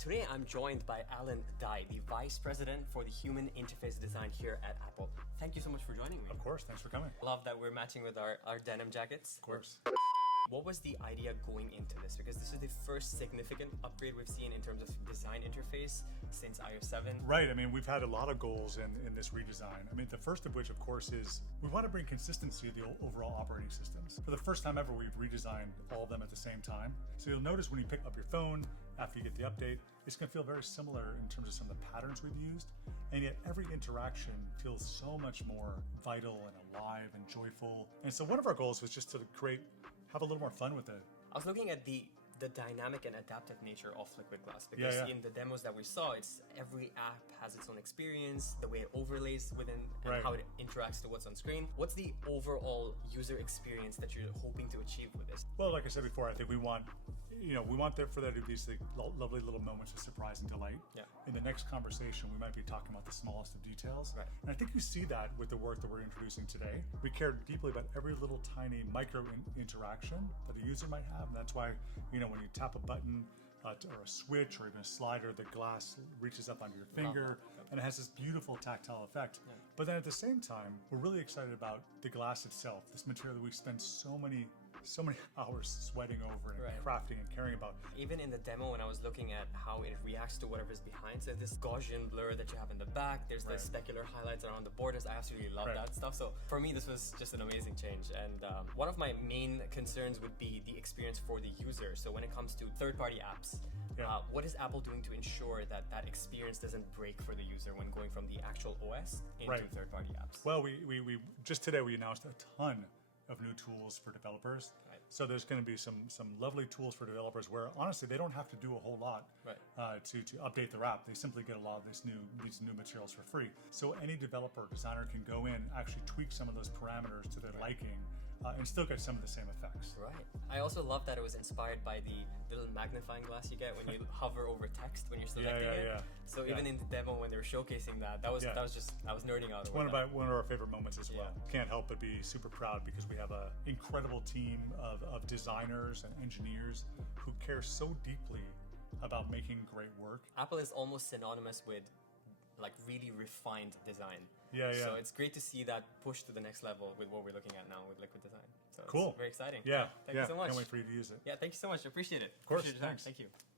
Today I'm joined by Alan Dye, the Vice President for the Human Interface Design here at Apple. Thank you so much for joining me. Of course, thanks for coming. Love that we're matching with our denim jackets. Of course. What was the idea going into this? Because this is the first significant upgrade we've seen in terms of design interface since iOS 7. Right, I mean, we've had a lot of goals in this redesign. I mean, the first of which, of course, is we want to bring consistency to the overall operating systems. For the first time ever, we've redesigned all of them at the same time. So you'll notice when you pick up your phone, after you get the update, it's going to feel very similar in terms of some of the patterns we've used. And yet every interaction feels so much more vital and alive and joyful. And so one of our goals was just to have a little more fun with it. I was looking at the dynamic and adaptive nature of Liquid Glass because in the demos that we saw, it's every app has its own experience, the way it overlays within and how it interacts to what's on screen. What's the overall user experience that you're hoping to achieve with this? Well, like I said before, I think we want for there to be these lovely little moments of surprise and delight. Yeah. In the next conversation, we might be talking about the smallest of details. Right. And I think you see that with the work that we're introducing today. We care deeply about every little tiny micro interaction that a user might have. And that's why, when you tap a button or a switch or even a slider, the glass reaches up onto your finger and it has this beautiful tactile effect. Yeah. But then at the same time, we're really excited about the glass itself, this material that we spend so many hours sweating over and crafting and caring about. Even in the demo, when I was looking at how it reacts to whatever's behind, so this Gaussian blur that you have in the back, there's the specular highlights around the borders. I absolutely love that stuff. So for me, this was just an amazing change. And one of my main concerns would be the experience for the user. So when it comes to third-party apps, what is Apple doing to ensure that that experience doesn't break for the user when going from the actual OS into third-party apps? Well, we just today we announced a ton of new tools for developers. So there's going to be some lovely tools for developers where honestly they don't have to do a whole lot to update their app. They simply get a lot of these new materials for free. So any developer or designer can go in, actually tweak some of those parameters to their liking, and still get some of the same effects. Right. I also love that it was inspired by the little magnifying glass you get when you hover over text when you're selecting it. Yeah. So even in the demo when they were showcasing that, I was nerding out. It's one of our favorite moments as well. Can't help but be super proud because we have an incredible team of designers and engineers who care so deeply about making great work. Apple is almost synonymous with like really refined design. Yeah. So it's great to see that push to the next level with what we're looking at now with Liquid Design. So cool. It's very exciting. Yeah. Thank you so much. Can't wait for you to use it. Yeah, thank you so much. I appreciate it. Of course. Appreciate your time. Thank you.